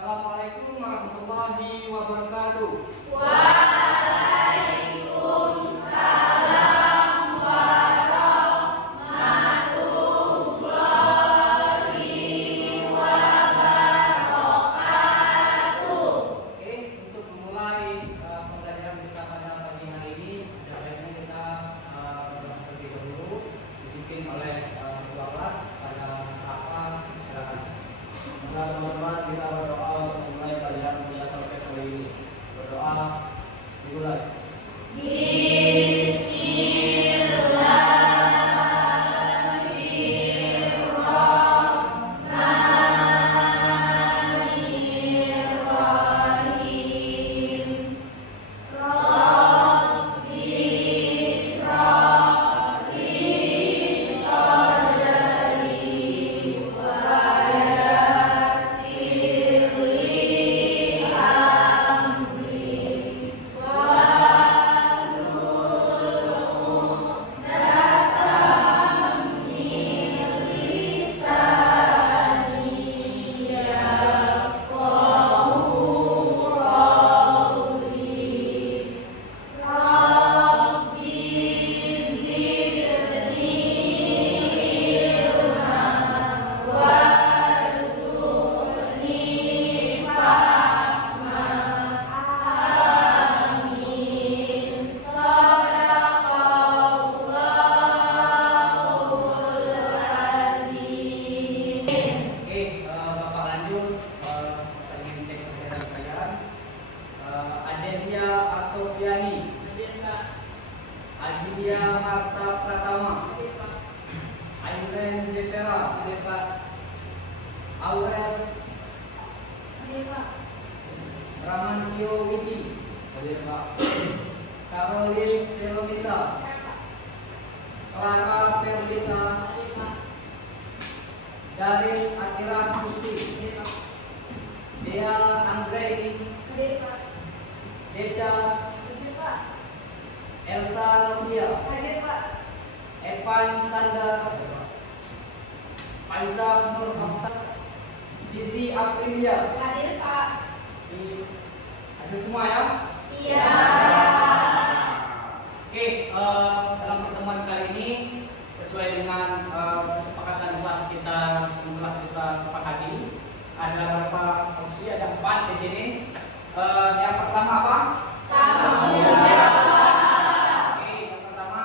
Assalamualaikum warahmatullahi wabarakatuh. Waalaikumsalam warahmatullahi wabarakatuh. Oke, untuk memulai pembelajaran kita pada pagi hari ini, baiknya kita terlebih dahulu dipimpin oleh ketua kelas pada apa silakan. Teman-teman, kita berdoa untuk memulai pelajaran penjelasan teks kali ini. Berdoa dimulai. Bismillahirrahmanirrahim. Rabbi israh li sadri wa yassir li amri wahlul 'uqdatam min lisani yafqahu qawli. Rabbi zidni ilma warzuqni fahma. Amin. Shadaqallahul azim. Oke, Bapak lanjut ingin cek pelajaran kalian. Adelia atau Fiani, Ajidia Marta Pratama, Airen Jetera, Aurel Ramantio Widi, Caroline Selomita, Clara Ferbita, Darin Akira Kusti, Dea Andrei, Deca, Elsa Laudia, Evan Sandar, Faiza Nur Hamta, Zizi Aprilia. Hadir, Pak. Hadir semua ya? Iya. Oke, dalam pertemuan kali ini sesuai dengan kesepakatan kelas kita sepakati, ada berapa opsi? Ada 4 di sini. Yang pertama apa? Tanggung jawab. Oke, yang pertama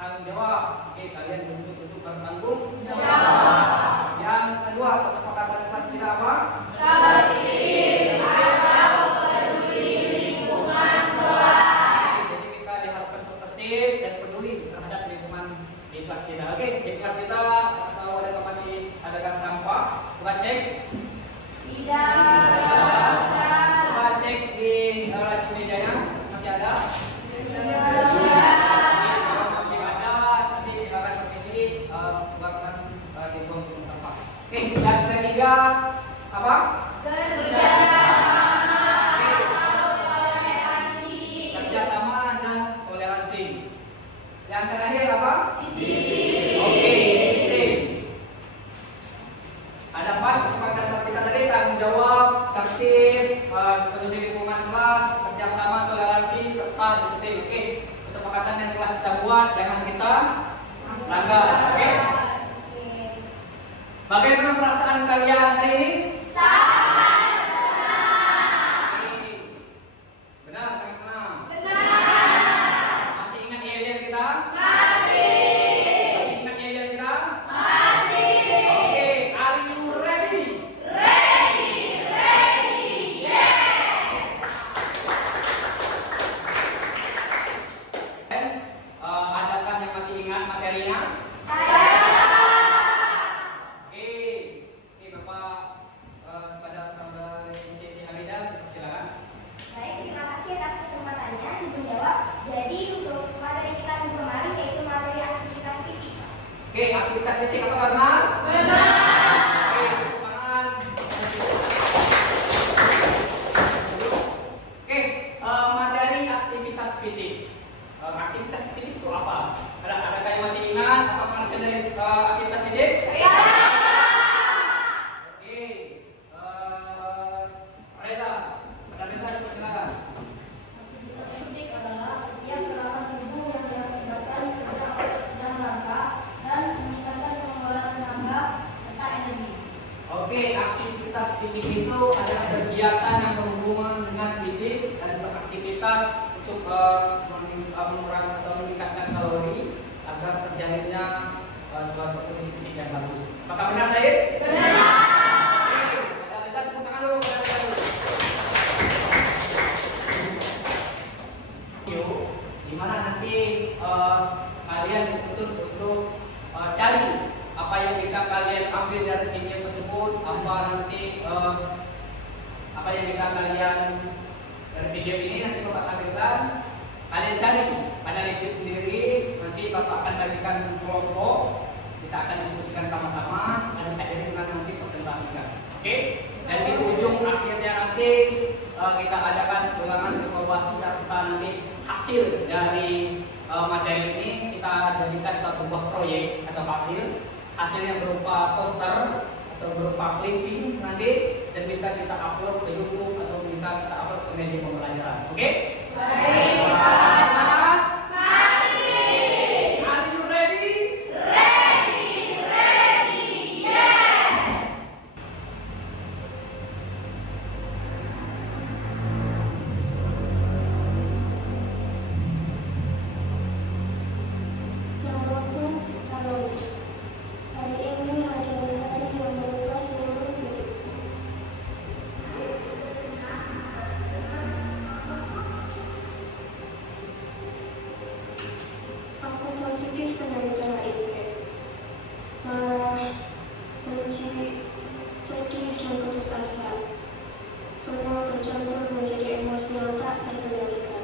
tanggung jawab. Oke, kalian untuk bertanggung Jawab. Yang kedua, kesepakatan kelas kita apa? Tertib atau peduli lingkungan kelas. Jadi kita diharapkan untuk tertib dan peduli terhadap lingkungan di kelas kita. Oke, di kelas kita atau ada masih adakan sampah, coba cek. Tidak. Coba cek di laci mejanya masih ada. Iya. Kalau masih ada, nanti silakan permisi buatkan di buang sampah. Oke, dan ketiga apa? Kerjasama atau toleransi. Kerjasama dan toleransi. Yang terakhir apa? Disiplin. Oke, disiplin. Ada 4 kesepakatan kelas kita tadi: tanggung jawab, tertib, peduli lingkungan kelas, kerjasama, toleransi, serta disiplin. Oke, kesepakatan yang telah kita buat jangan kita langgar. Oke. Bagaimana perasaan kalian hari ini? Sangat senang. Oke. Benar, sangat senang. Benar. Masih ingat yel-yel kita? Masih. Masih ingat yel-yel kita? Masih. Oke, are you ready? Ready. Yes. Dan adakah yang masih ingat materinya? Saya. Oke, Bapak aktivitas fisik itu adalah kegiatan yang berhubungan dengan fisik dan beraktivitas untuk mengurangi atau meningkatkan kalori agar terjalinnya suatu kondisi fisik yang bagus. Apakah benar tadi? Benar. Kita tepuk tangan dulu. Di mana nanti kalian dituntut untuk cari apa yang bisa kalian ambil dari video tersebut, apa yang bisa kalian dari video ini nanti Bapak tampilkan. Kalian cari, analisis sendiri, nanti Bapak akan bagikan kelompok, kita akan diskusikan sama-sama, dan nanti presentasikan. Oke? Dan di ujung akhirnya nanti kita adakan ulangan evaluasi serta nanti hasil dari materi ini kita jadikan satu buah proyek atau hasil yang berupa poster atau berupa clipping nanti, dan bisa kita upload ke YouTube atau bisa kita upload ke media pembelajaran. Oke? Baik. Are you ready? Ready, yes. Namaku Kalori. Hari ini adalah hari yang berubah seluruh hidup. Aku positif penderita HIV. Marah, benci, sedih, dan putus asa. Semua bercampur menjadi emosi yang tak terkendalikan.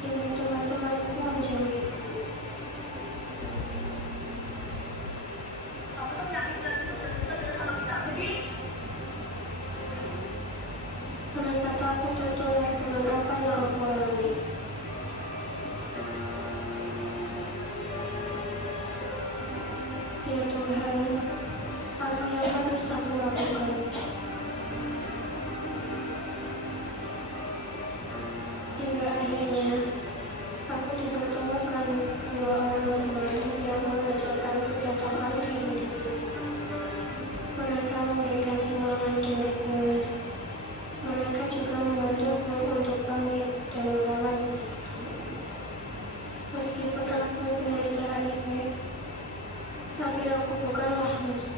Dengan teman-temanku menjauhiku. Mereka takut tertular dengan apa yang aku alami. Ya Tuhan, apa yang harus aku lakukan? Hingga akhirnya aku dipertemukan dua orang teman yang mengajarkanku tentang arti hidup. Mereka memberikan semangat dan dukungan. Mereka juga membantuku untuk bangkit dan melawan penyakitku. Meskipun aku menderita HIV, tapi aku bukanlah musuh.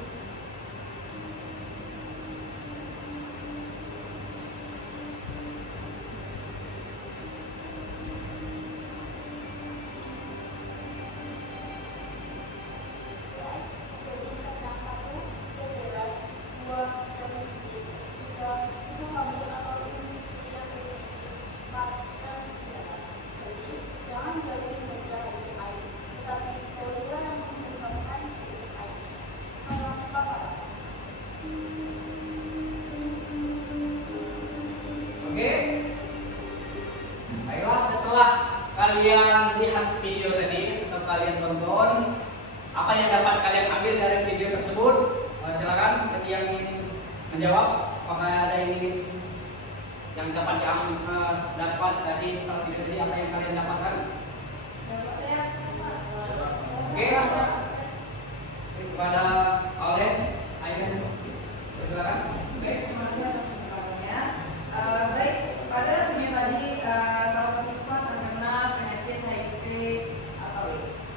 Jadi karena 1, 11, 2, 1, 3, ibu hamil atau ibu tidak terdeteksi, 4, dan 9. Jadi jangan jauhi berita HIV AIDS, tetapi jauhilah yang menyebabkan HIV AIDS. Salam pahala. Oke. Baiklah, setelah kalian lihat video tadi atau kalian tonton, apa yang dapat kalian ambil dari video tersebut? Silakan bagi yang ingin menjawab. Apakah ada yang ingin yang dapat dapat dari setelah video tadi, apa yang kalian dapatkan? Oke. Kepada Aulen, Aiman, silakan. Oke. Baik, pada video tadi salah satu siswa terkena penyakit HIV atau AIDS.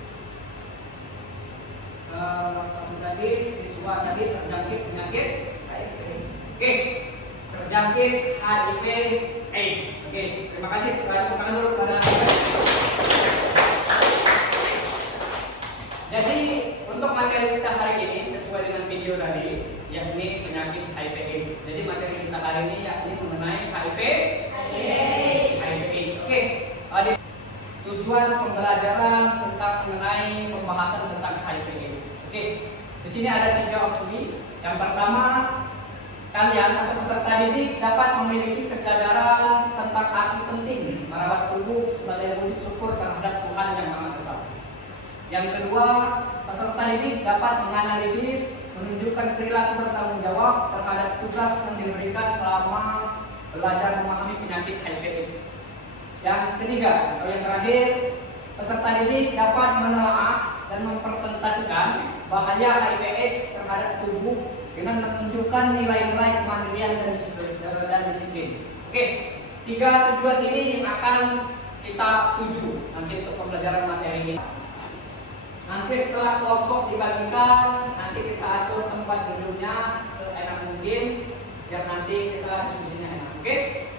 Satu tadi siswa tadi terjangkit penyakit HIV AIDS. Oke, terjangkit HIV AIDS. Oke, terima kasih. Tepuk tangan dulu pada. Jadi untuk materi kita hari ini sesuai dengan video tadi, yakni penyakit HIV AIDS. Jadi materi kita hari ini yakni mengenai HIV AIDS. Oke, tujuan pembelajaran tentang mengenai pembahasan tentang HIV AIDS. Oke, di sini ada 3 opsi. Yang pertama, kalian atau peserta didik dapat memiliki kesadaran tentang arti penting merawat tubuh sebagai wujud syukur terhadap Tuhan yang Maha Esa. Yang kedua, peserta didik dapat menganalisis, menunjukkan perilaku bertanggung jawab terhadap tugas yang diberikan selama belajar memahami penyakit HIV/AIDS. Yang ketiga atau yang terakhir, peserta didik dapat menelaah dan mempresentasikan bahaya HIV/AIDS terhadap tubuh dengan menunjukkan nilai-nilai kemandirian dan disiplin. Oke, 3 tujuan ini yang akan kita tuju nanti untuk pembelajaran materi ini. Nanti setelah kelompok dibagikan, nanti kita atur tempat duduknya seenak mungkin biar nanti kita diskusinya enak. Oke?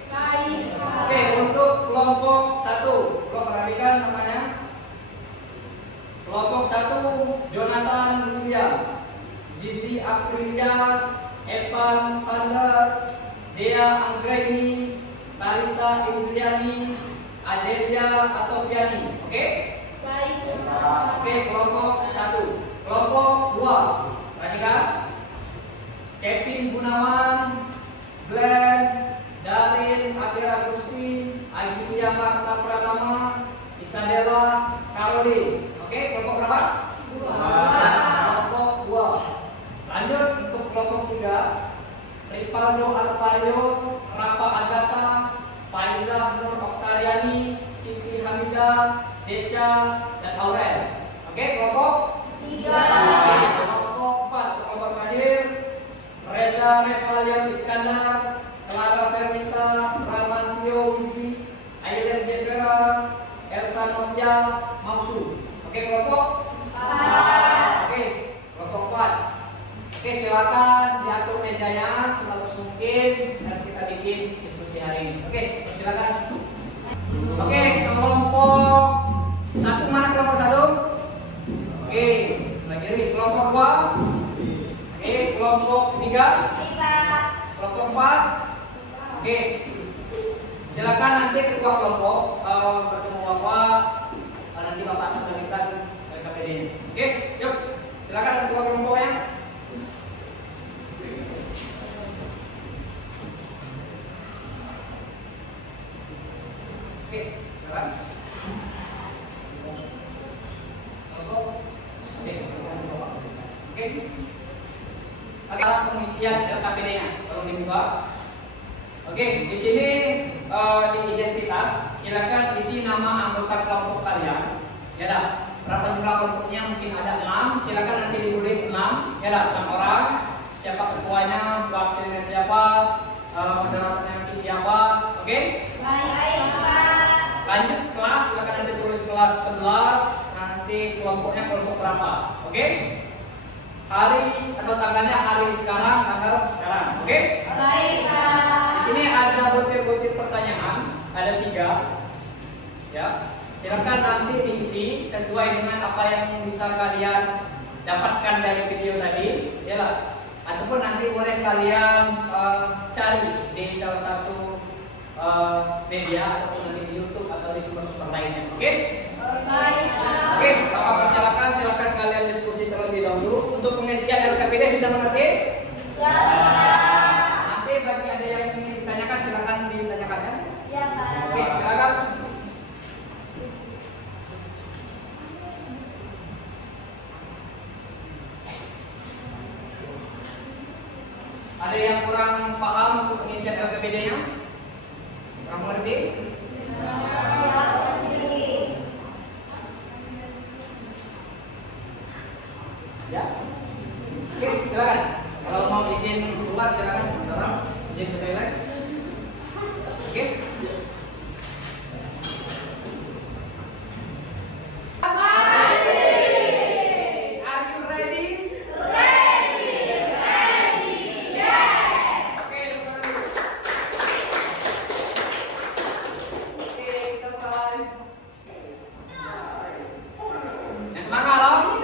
Baik. Oke, untuk kelompok 1, kau perhatikan namanya. Kelompok 1, Jonathan William, Zizi Aprilia, Evan Sander, Dea Anggraini, Talita Indriani, Adelia Atoviani. Oke? Baik. Oke, kelompok 1. Kelompok 2, perhatikan. Kevin Gunawan, Glenn, Darin Atira Gusti, Agilia Marta Pratama, Isabella Caroline. Oke, kelompok berapa? 2. Kelompok 2. Lanjut untuk kelompok 3. Ripaldo Alvario, Rafa Agatha, Faiza Nur Oktariani, Siti Hamidah, Deca, dan Aurel. Oke, kelompok 3. kelompok 4. Kelompok terakhir, Reza Revalia Iskandar, Clara Permita, Ramantio Widi, Aileen Jevera, Elsa Novia, Mausu. Oke, kelompok 4. Oke, kelompok 4. Oke, silakan diatur mejanya sebagus mungkin dan kita bikin diskusi hari ini. Oke, silakan. Oke, kelompok 1 mana kelompok 1? Oke, lagi kelompok 2. Oke, kelompok 3. Kelompok 4. Oke, silakan nanti ketua kelompok bertemu Bapak. Nanti Bapak akan berikan KPD. Oke, yuk silakan ketua kelompoknya. Oke, silakan. Oke. Ada pengisian KPD-nya, tolong dibuka. Oke, di sini di identitas silakan isi nama anggota kelompok kalian. Ya dah. Berapa jumlah kelompoknya? Mungkin ada 6. Silakan nanti ditulis 6. Ya dah, 6 orang. Siapa ketuanya, wakilnya siapa, moderatornya siapa. Oke? Baik, Pak. Lanjut kelas, silakan nanti tulis kelas 11. Nanti kelompoknya kelompok berapa. Oke? Hari atau tanggalnya hari sekarang, tanggal sekarang. Oke? Baik, Pak. Di sini ada butir-butir pertanyaan, ada 3. Ya, silakan nanti diisi sesuai dengan apa yang bisa kalian dapatkan dari video tadi, ya lah. Ataupun nanti boleh kalian cari di salah satu media ataupun nanti di YouTube atau di sumber-sumber lainnya. Oke? Baik, Pak. Oke, Bapak silakan kalian diskusi terlebih dahulu. Untuk pengisian LKPD sudah mengerti? Nanti bagi ada yang ingin ditanyakan silakan ditanyakan ya. Ya, Pak. Oke, silakan. Ada yang kurang paham untuk pengisian LKPD-nya? Kurang mengerti? Ya. Oke, silakan. Kalau mau izin keluar silakan. Orang izin ke toilet. Oke. Are you ready? Oke, kita mulai. Yang semangat loh.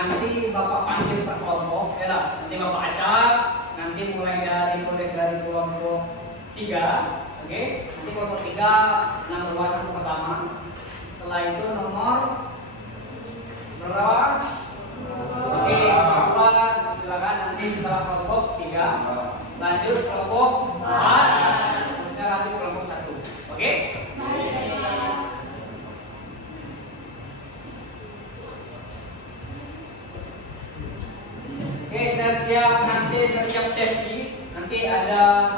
nanti Bapak panggil per kelompok, nanti Bapak acak, nanti mulai dari kelompok 3, oke? Nanti kelompok 3 nomor kelompok pertama, setelah itu nomor berapa? Oke, silakan nanti setelah kelompok 3 lanjut kelompok 4, terusnya lanjut kelompok 1, oke? Oke, setiap sesi nanti ada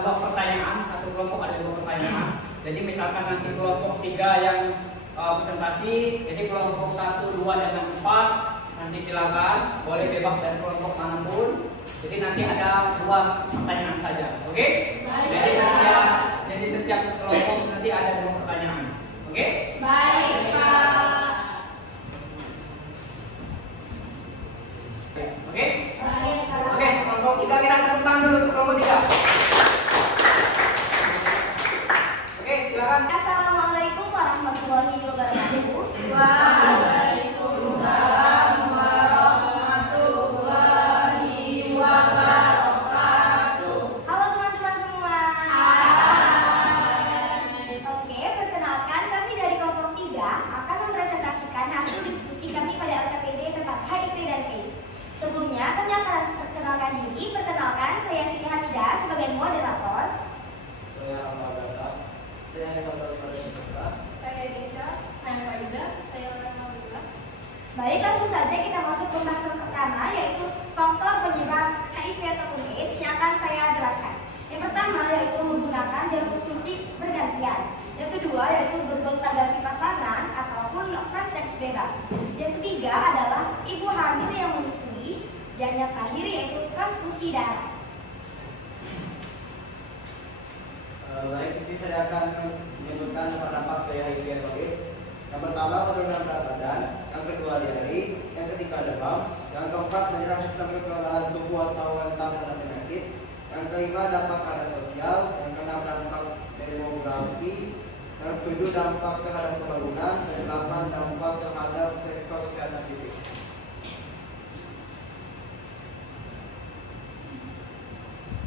2 pertanyaan, satu kelompok ada 2 pertanyaan. Jadi misalkan nanti kelompok 3 yang presentasi, jadi kelompok 1, 2 dan 4 nanti silakan boleh bebas dari kelompok manapun. Jadi nanti ada 2 pertanyaan saja, oke? Jadi setiap kelompok nanti ada 2 pertanyaan, oke? Baik, Pak. Oke? Baik, Pak. Oke, kelompok 3 kita tepuk tangan dulu kelompok 3. Oke, silakan. Assalamualaikum warahmatullahi wabarakatuh. Waalaikumsalam warahmatullahi wabarakatuh. Halo teman-teman semua. Oke, perkenalkan kami dari kelompok 3 akan mempresentasikan hasil diskusi kami pada LKPD tentang HIV dan AIDS. Sebelumnya kami akan perkenalkan diri. Perkenalkan, saya Siti Hamidah sebagai moderator. Saya Alfa, saya Herbal Pada. Saya Deja, saya Faiza, saya Rahmatullah. Baik, langsung saja kita masuk ke pembahasan pertama, yaitu faktor penyebab HIV ataupun AIDS yang akan saya jelaskan. Yang pertama yaitu menggunakan jarum suntik bergantian. Yang kedua yaitu bergonta-ganti pasangan ataupun melakukan seks bebas. Yang ketiga adalah ibu hamil yang menyusui. Dan yang terakhir yaitu transfusi darah. Baik, di sini saya akan menyebutkan dampak dari HIV atau AIDS. Yang pertama penurunan berat badan, yang kedua diare, yang ketiga demam, yang keempat menyerang sistem kekebalan tubuh atau rentan terhadap penyakit, yang kelima dampak terhadap sosial, yang keenam dampak demografi, yang ketujuh dampak terhadap pembangunan, dan 8 dampak terhadap sektor kesehatan fisik.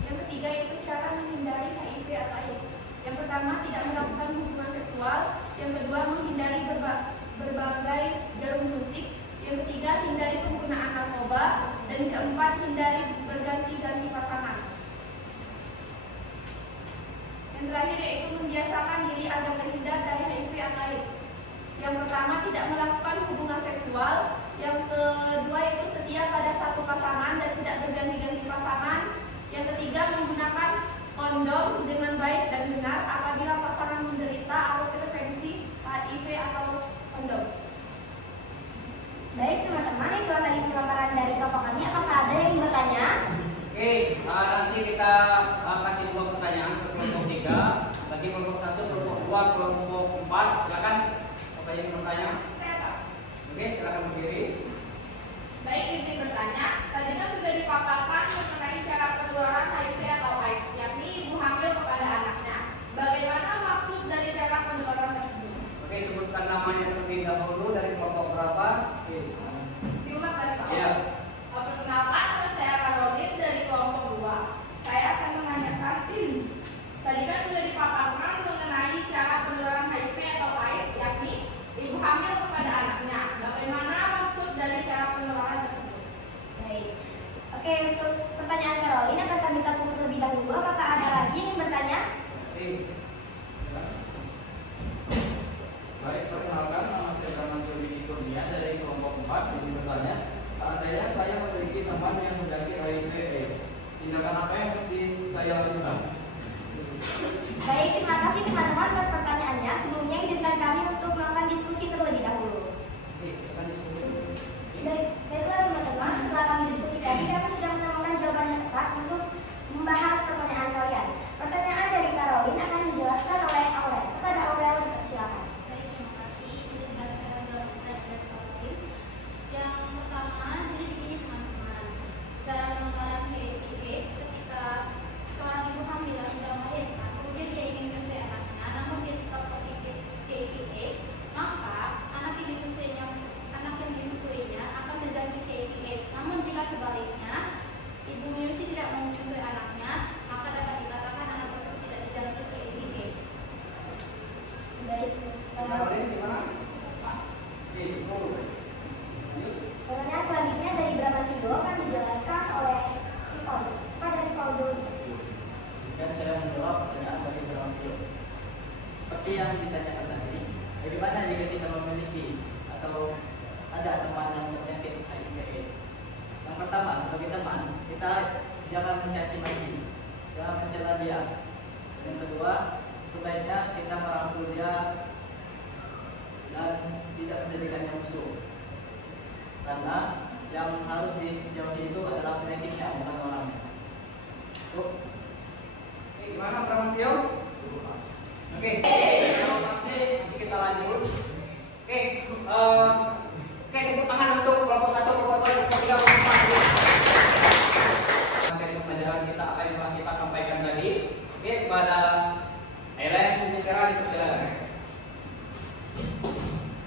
Yang ketiga itu cara menghindari HIV atau AIDS. Yang pertama tidak melakukan hubungan seksual. Yang kedua menghindari berbagai jarum suntik. Yang ketiga hindari penggunaan narkoba. Dan keempat hindari berganti-ganti pasangan. Yang terakhir yaitu membiasakan diri agar terhindar dari HIV atau AIDS. Yang pertama tidak melakukan hubungan seksual. Yang kedua yaitu setia pada satu pasangan dan tidak berganti-ganti pasangan. Yang ketiga menggunakan kondom dengan baik dan benar apabila pasangan menderita atau terinfeksi HIV atau kondom. Baik teman-teman, itulah tadi pemaparan dari kelompok kami. Apakah ada yang bertanya? Oke, nanti kita kasih 2 pertanyaan ke kelompok 3. Bagi kelompok 1, kelompok 2, kelompok 4. Silakan Bapak yang bertanya. Saya Pak. Oke, silakan berdiri. Baik, izin bertanya. Tadi kan sudah dipaparkan mengenai cara penularan HIV atau AIDS, yakni ibu hamil kepada anaknya. Bagaimana maksud dari cara penularan tersebut? Oke, sebutkan namanya terlebih dahulu dari kelompok berapa? Oke, silakan. Diulang dari Pak. Ya. Perkenalkan, saya Caroline dari kelompok 2. Saya akan menanyakan, tadi kan sudah dipaparkan mengenai cara penularan HIV atau AIDS, yakni ibu hamil kepada anaknya. Bagaimana maksud dari cara penularan tersebut? Baik. Oke, untuk pertanyaan Caroline akan kami tampung terlebih dahulu. Apakah ada lagi yang bertanya? Oke. Baik, perkenalkan nama saya Rahman Jody Kurnia dari kelompok 4. Izin bertanya, seandainya saya memiliki teman yang mendaki HIV/AIDS, tindakan apa yang mesti saya lakukan? Baik, terima kasih teman-teman atas pertanyaannya. Sebelumnya izinkan kami untuk melakukan diskusi terlebih dahulu. Oke, silakan diskusi. Baiklah teman-teman, setelah kami diskusi tadi, kami sudah menemukan jawaban yang tepat untuk membahas pertanyaan kalian. Pertanyaan dari Caroline akan dijelaskan oleh Aurel. Kepada Aurel, silakan. Baik, terima kasih. Izinkan saya menjawab pertanyaan dari Caroline. Yang pertama, jadi begini teman-teman. Cara penularan HIV/AIDS ketika seorang ibu hamil yang sudah melahirkan, kemudian dia ingin menyusui anaknya, namun dia tetap positif HIV/AIDS, maka anak yang disusuinya akan terjangkit kita jangan mencaci maki, jangan mencela dia. Yang kedua, sebaiknya kita merangkul dia dan tidak menjadikannya musuh. Karena yang harus dijauhi itu adalah penyakitnya, bukan orangnya. Gimana Pramantio? Oke, terima kasih. Masih kita lanjut. Oke, tepuk tangan untuk kelompok 1, kelompok 2, kelompok 3, kelompok 4. Materi pembelajaran kita apa yang telah kita sampaikan tadi. Oke, pada Ellen Putera dipersilakan.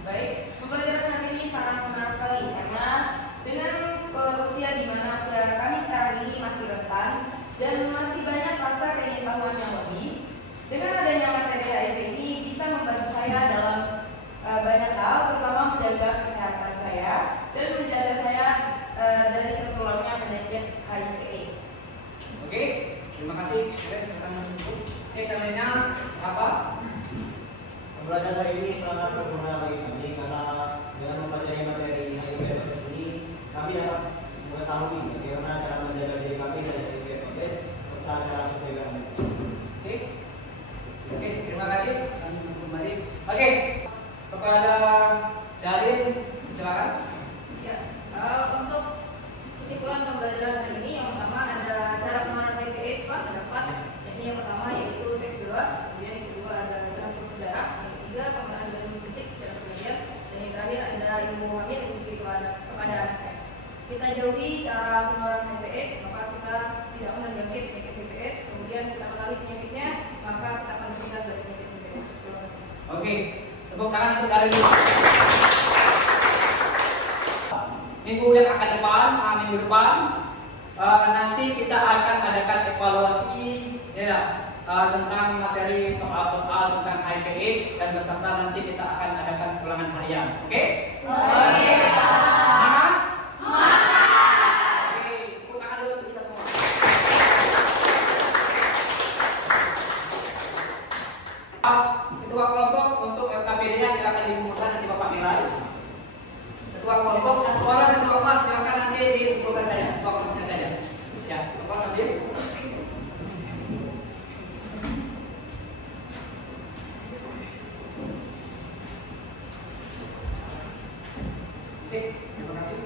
Baik, pembelajaran hari ini sangat senang sekali karena dengan usia di mana usia kami sekarang ini masih rentan dan masih banyak rasa keingin-tahuan yang lebih. Dengan adanya materi HIV ini bisa membantu saya dalam banyak hal, terutama menjaga kesehatan saya dan menjaga saya dari tertularnya penyakit HIV/AIDS. Oke, terima kasih. Oke, selanjutnya apa? Pembelajaran hari ini sangat berguna bagi kami karena dengan mempelajari materi HIV/AIDS ini kami dapat mengetahui bagaimana cara menjaga diri kami dari HIV/AIDS serta cara menjaga kami. Oke, terima kasih. Kembali. Oke, kepada Darin silakan. Ya, untuk kesimpulan pembelajaran hari ini yang pertama ada cara penanganan HIV/AIDS Pak, ada 4. Yang pertama yaitu seks bebas, kemudian yang kedua ada transfusi darah, yang ketiga penggunaan jarum suntik secara berlebihan, dan yang terakhir ada ibu hamil yang menyusui kepada anaknya. Kita jauhi cara penularan HIV/AIDS, maka kita tidak akan terjangkit penyakit HIV/AIDS. Kemudian kita kenali penyakitnya, maka kita akan terhindar dari penyakit HIV/AIDS. Terima kasih. Oke, tepuk tangan untuk Darin. Minggu yang akan depan, minggu depan nanti kita akan adakan evaluasi tentang materi soal-soal tentang HIV/AIDS dan beserta nanti kita akan adakan ulangan harian. Oke? Oke. Semangat? Semangat. Oke, tepuk tangan dulu untuk kita semua. Ketua kelompok untuk LKPD-nya silakan dikumpulkan nanti Bapak nilai. Ketua kelompok dan ketua kelas silakan nanti dikumpulkan saja, ketua kelasnya saja. Ya, ketua kelas ambil. Oke, terima kasih.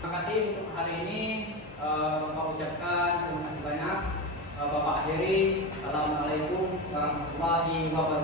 Terima kasih untuk hari ini. Bapak ucapkan terima kasih banyak. Bapak akhiri. Assalamualaikum warahmatullahi wabarakatuh.